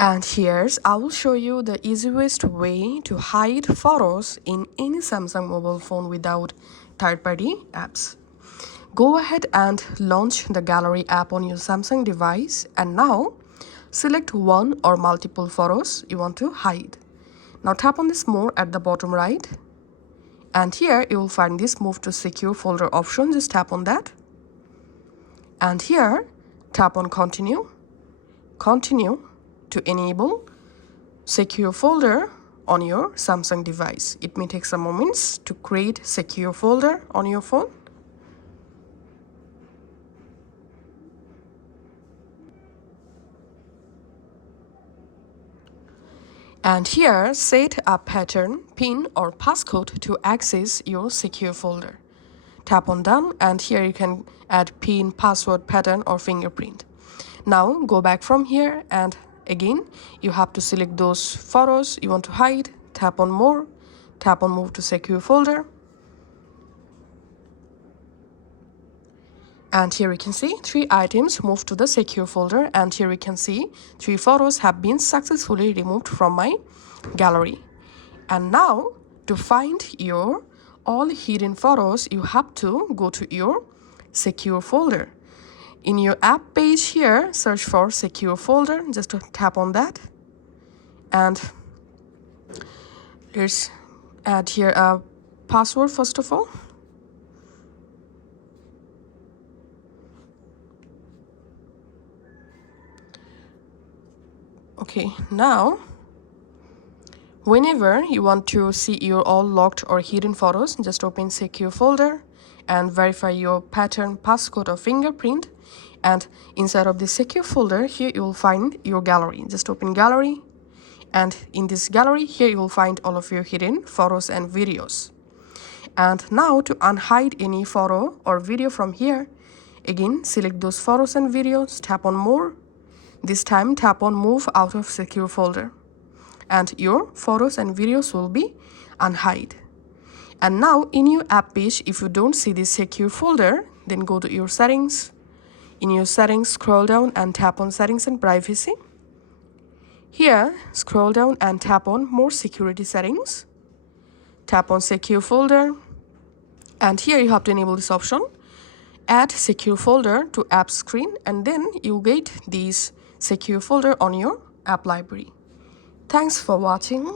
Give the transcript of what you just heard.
And here's I will show you the easiest way to hide photos in any Samsung mobile phone without third-party apps. Go ahead and launch the Gallery app on your Samsung device, and now select one or multiple photos you want to hide. Now tap on this More at the bottom right, and here you will find this Move to Secure Folder option. Just tap on that, and here tap on Continue to enable secure folder on your Samsung device. It may take some moments to create secure folder on your phone. And here, set a pattern, pin or passcode to access your secure folder. Tap on Done, and here you can add pin, password, pattern or fingerprint. Now go back from here, and again you have to select those photos you want to hide. Tap on More, tap on Move to Secure Folder. And here you can see 3 items moved to the secure folder, and here you can see 3 photos have been successfully removed from my gallery. And now to find your all hidden photos, you have to go to your secure folder. In your app page here, search for secure folder. Just tap on that, and let's add here a password first of all. Okay, now whenever you want to see your all locked or hidden photos, just open secure folder and verify your pattern, passcode or fingerprint. And inside of the secure folder, here you will find your gallery. Just open gallery, and in this gallery here you will find all of your hidden photos and videos. And now to unhide any photo or video from here, again select those photos and videos, tap on More. This time tap on Move out of secure folder, and your photos and videos will be unhide. And now in your app page, if you don't see this secure folder, then go to your settings. In your settings, scroll down and tap on Settings and Privacy. Here, scroll down and tap on More Security Settings. Tap on Secure Folder, and here you have to enable this option, Add Secure Folder to App Screen, and then you get these secure folder on your app library. Thanks for watching.